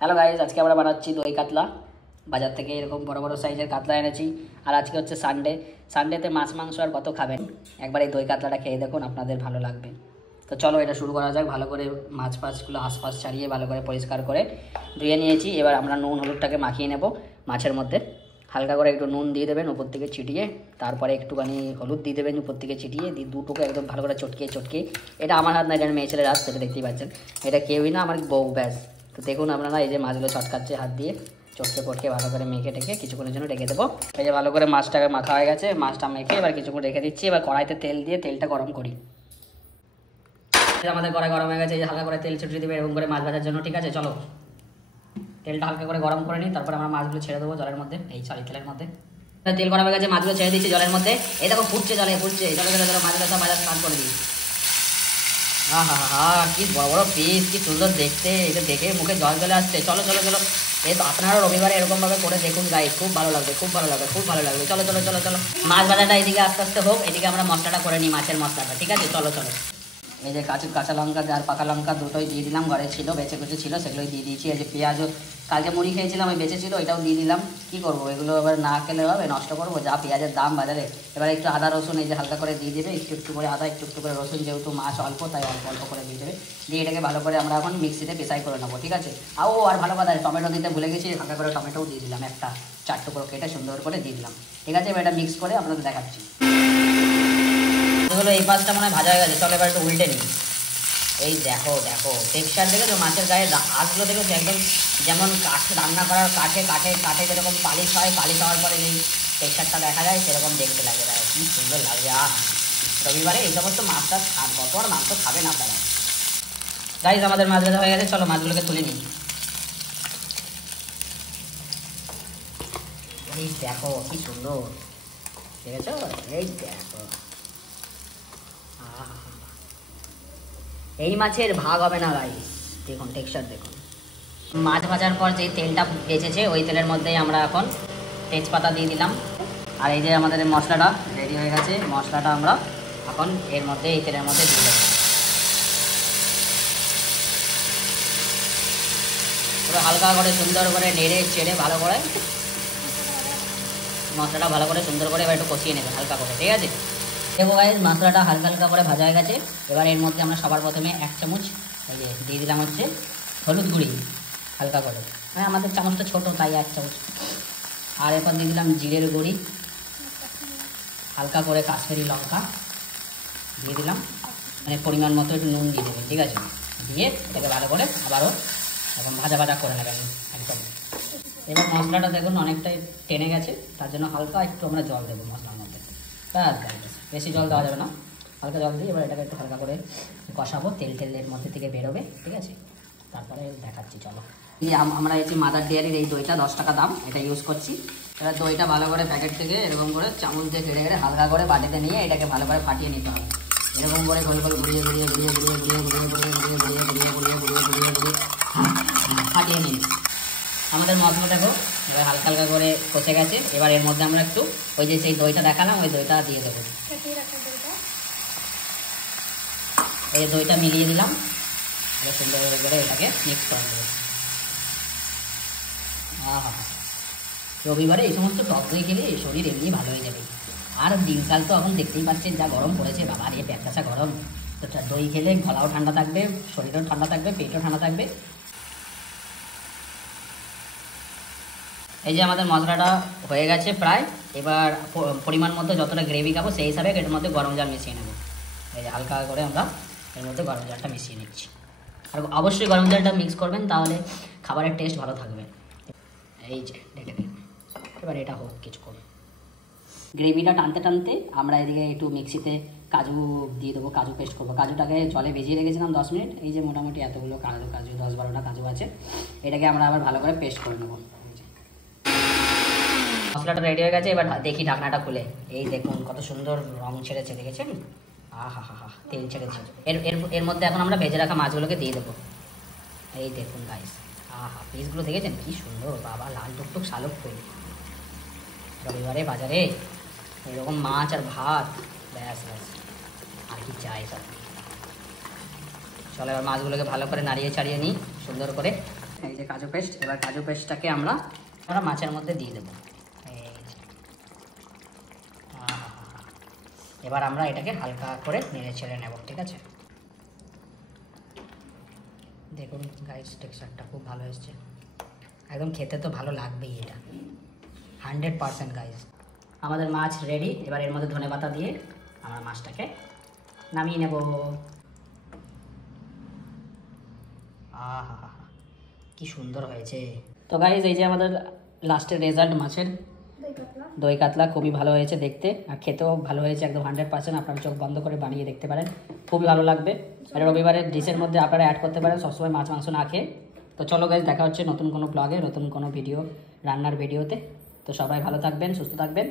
Hello guys, আজকে আমরা বানাচ্ছি দই কাতলা। বাজার থেকে এরকম বড় বড় সাইজের কাতলা এনেছি। আর আজকে হচ্ছে সানডেতে মাছ মাংস আর কত খাবেন, একবার এই দই কাতলাটা খেয়ে দেখুন, আপনাদের ভালো লাগবে। তো চলো এটা শুরু করা যাক। ভালো করে মাছ ফাছগুলো আশপাশ ছাড়িয়ে ভালো করে পরিষ্কার করে ধুয়ে নিয়েছি। এবার আমরা নুন হলুদটাকে মাখিয়ে নেব মাছের মধ্যে। হালকা করে একটু নুন দিয়ে দেবেন উপর থেকে ছিটিয়ে, তারপরে একটুখানি হলুদ দিয়ে দেবেন উপর থেকে ছিটিয়ে, দিয়ে দুটোকে একদম ভালো করে চটকিয়ে এটা আমার হাত না, এটা মেয়ে ছেলের হাত, সেটা দেখতেই পাচ্ছেন। এটা কেউই না, আমার বউ, ব্যাস। তো দেখুন আপনারা, এই যে মাছগুলো চটকাচ্ছে হাত দিয়ে, চটকে ভালো করে মেখে টেকে কিছুক্ষণের জন্য রেখে দেবো। এই যে ভালো করে মাছটাকে মাখা হয়ে গেছে, মাছটা মেখে এবার কিছুক্ষণ রেখে দিচ্ছি। এবার কড়াইতে তেল দিয়ে তেলটা গরম করি। আমাদের কড়াই গরম হয়ে গেছে, এই যে হালকা করে তেল ছিটিয়ে দেবে এরকম করে মাছ ভাজার জন্য। ঠিক আছে, চলো তেলটা হালকা করে গরম করে নিই, তারপর আমরা মাছগুলো ছেড়ে দেবো জলের মধ্যে। তেলের মধ্যে তেল গরম হয়ে গেছে, মাছগুলো ছেড়ে দিচ্ছি জলের মধ্যে। এই দেখো ফুটছে, ফুটছে, চলো মাছগুলো সব ভাজা স্টার্ট করে দিই। হা হা হা, কি বড় বড় পিস, কি সুন্দর দেখতে, এটা দেখে মুখে জল চলে আসছে। চলো এই তো আপনারা রবিবারে এরকমভাবে করে দেখুন গাইস, খুব ভালো লাগবে। চলো মাছ ভাজাটা এদিকে আস্তে আস্তে হোক, এদিকে আমরা মশলাটা করে নিই, মাছের মশলাটা। ঠিক আছে, চলো। এই যে কাঁচা লঙ্কা আর পাকা লঙ্কা দুটোই দিয়ে দিলাম, ঘরে ছিল, বেঁচে ছিল, সেগুলোই দিয়ে দিয়েছি। এই যে পেঁয়াজও কালকে মুড়ি খেয়েছিলাম, ওই বেঁচে ছিল, এটাও দিয়ে দিলাম। কী করবো, এগুলো এবার না খেলে হবে, নষ্ট করবো, যা পেঁয়াজের দাম বাজারে। এবার একটু আদা রসুন এই যে হালকা করে দিয়ে দেবে, একটু করে আদা, একটু করে রসুন, যেহেতু মাছ অল্প তাই অল্প করে দিয়ে দেবে। দিয়ে এটাকে ভালো করে আমরা এখন মিক্সিতে পেশাই করে নেবো। ঠিক আছে, আর ভালো কথা, টমেটো দিতে ভুলে গেছি, হালকা করে টমেটোও দিয়ে দিলাম, একটা 4 টুকরো কেটে সুন্দর করে দিয়ে দিলাম। ঠিক আছে, এবার এটা মিক্স করে আপনাদের দেখাচ্ছি। এগুলো এই পাশটা মনে হয় ভাজা হয়ে গেছে, চলো এবার একটু উল্টে নিই। এই দেখো টেক্সচার দেখেছো, মাছের গায়ে আঁশগুলো দেখেছো, একদম যেমন কাঠ রান্না করার কাঠে যেরকম পালিশ হয়, পালিশ হওয়ার পরে যেই টেক্সচারটা দেখা যায় সেরকম দেখতে লাগে। কি সুন্দর লাগবে। রবিবারে এই সমস্ত মাছটা কত আর মাংস খাবেন আপনারা। গাইজ আমাদের মাছ ভাজা হয়ে গেছে, চলো মাছগুলোকে তুলে নিই। এই দেখো কি সুন্দর দেখেছো, এই দেখো, এই মাছের ভাগ হবে না গাইস। দেখুন টেক্সচার দেখুন। মাছ ভাজার পর যে তেলটা বেঁচেছে ওই তেলের মধ্যেই আমরা এখন তেজপাতা দিয়ে দিলাম। আর এই যে আমাদের মশলাটা রেডি হয়ে গেছে, মশলাটা আমরা এখন এর মধ্যে, এই তেলের মধ্যে দিয়ে দেবো। পুরো হালকা করে সুন্দর করে নেড়ে চেড়ে ভালো করে মশলাটা ভালো করে সুন্দর করে এবার একটু কষিয়ে নেবেন হালকা করে। ঠিক আছে, দেখো গাইস মশলাটা হালকা করে ভাজা হয়ে গেছে। এবার এর মধ্যে আমরা সবার প্রথমে 1 চামচ এই যে দিয়ে দিলাম হচ্ছে হলুদ গুঁড়ি, হালকা করে, মানে আমাদের চামচটা ছোটো তাই 1 চামচ। আর এরপর দিয়ে দিলাম জিরের গুঁড়ি, হালকা করে কাশ্মীরি লঙ্কা দিয়ে দিলাম, মানে পরিমাণ মতো একটু নুন দিয়ে দেবেন। ঠিক আছে, দিয়ে এটাকে ভালো করে আবারও এখন ভাজা করে নেবেন একদম। এবার মশলাটা দেখুন অনেকটাই টেনে গেছে, তার জন্য হালকা একটু আমরা জল দেবো মশলার মধ্যে। বেশি জল দেওয়া যাবে না, হালকা জল দিয়ে এবার এটাকে একটু হালকা করে কষাবো, তেলের মধ্যে থেকে বেরোবে। ঠিক আছে, তারপরে দেখাচ্ছি, চলো। এই আমরা এই যে মাদার ডেয়ারির এই দইটা 10 টাকা দাম, এটা ইউজ করছি। এবার দইটা ভালো করে প্যাকেট থেকে এরকম করে চামচ দিয়ে কেটে হালকা করে বাটিতে নিয়ে এটাকে ভালো করে ফাটিয়ে নিতে হবে। এরকম করে গোল ঘুরিয়ে ফাটিয়ে নিন। আমাদের মশলা দেখো এবার হালকা করে কষে গেছে। এবার এর মধ্যে আমরা একটু ওই যে সেই দইটা দেখালাম, ওই দইটা দিয়ে দেবো। এই দইটা মিলিয়ে দিলাম, সুন্দর করে এটাকে মিক্স করে দেবো। রবিবারে এই সমস্ত টক দই খেলে শরীর এমনি ভালো হয়ে যাবে। আর দিনকাল তো এখন দেখতেই পাচ্ছেন যা গরম পড়েছে, বাবা রে পেটকাসা গরম। তো দই খেলে গলাও ঠান্ডা থাকবে, শরীরও ঠান্ডা থাকবে, পেটও ঠান্ডা থাকবে। এই যে আমাদের মশলাটা হয়ে গেছে প্রায়। এবার পরিমাণ মতো যতটা গ্রেভি খাবো সেই হিসাবে এর মধ্যে গরম জল মিশিয়ে নেব। এই যে হালকা করে আমরা এর মধ্যে গরম জলটা মিশিয়ে নিচ্ছি। আর অবশ্যই গরম জলটা মিক্স করবেন, তাহলে খাবারের টেস্ট ভালো থাকবে। এই যে ঢেকে দিন, এবার এটা হোক কিছুক্ষণ। গ্রেভিটা টানতে আমরা এদিকে একটু মিক্সিতে কাজু দিয়ে দেবো, কাজু পেস্ট করবো। কাজুটাকে জলে ভিজিয়ে রেখেছিলাম 10 মিনিট। এই যে মোটামুটি এতগুলো কাজু 10-12টা কাজু আছে, এটাকে আমরা আবার ভালো করে পেস্ট করে নেবো। মশলাটা রেডি হয়ে গেছে, এবার দেখি ঢাকনাটা খুলে। এই দেখুন কত সুন্দর রং ছেড়েছে, দেখেছেন? তেল ছেড়েছে। এর মধ্যে এখন আমরা ভেজে রাখা মাছগুলোকে দিয়ে দেবো। এই দেখুন গাইস, পিসগুলো দেখেছেন কি সুন্দর, বাবা লাল টুকটুক শালুক তৈরি। রবিবারে বাজারে এরকম মাছ আর ভাত, ব্যাস আর কি চাই সব। চলো এবার মাছগুলোকে ভালো করে নাড়িয়ে ছাড়িয়ে নিই সুন্দর করে। এই যে কাজু পেস্ট, এবার কাজু পেস্টটাকে আমরা মাছের মধ্যে দিয়ে দেবো। এবার আমরা এটাকে হালকা করে নেড়ে ছেড়ে নেব, ঠিক আছে? দেখুন গাইস, টেক্সচারটা খুব ভালো এসছে, একদম খেতে তো ভালো লাগবেই এটা, 100% গাইস। আমাদের মাছ রেডি। এবার এর মধ্যে ধনেপাতা দিয়ে আমরা মাছটাকে নামিয়ে নেব। আহা, কি সুন্দর হয়েছে। তো গাইস, এই যে আমাদের লাস্টের রেজাল্ট মাছের দই কাতলা, খুবই ভালো হয়েছে দেখতে, আর খেতেও ভালো হয়েছে একদম 100%। আপনারা চোখ বন্ধ করে বানিয়ে দেখতে পারেন, খুবই ভালো লাগবে। এটা রবিবারের ডিশের মধ্যে আপনারা অ্যাড করতে পারেন সবসময় মাছ মাংস না খেয়ে। তো চলো গাইস, দেখা হচ্ছে নতুন কোনো ব্লগে, নতুন কোনো ভিডিও, রান্নার ভিডিওতে। তো সবাই ভালো থাকবেন, সুস্থ থাকবেন।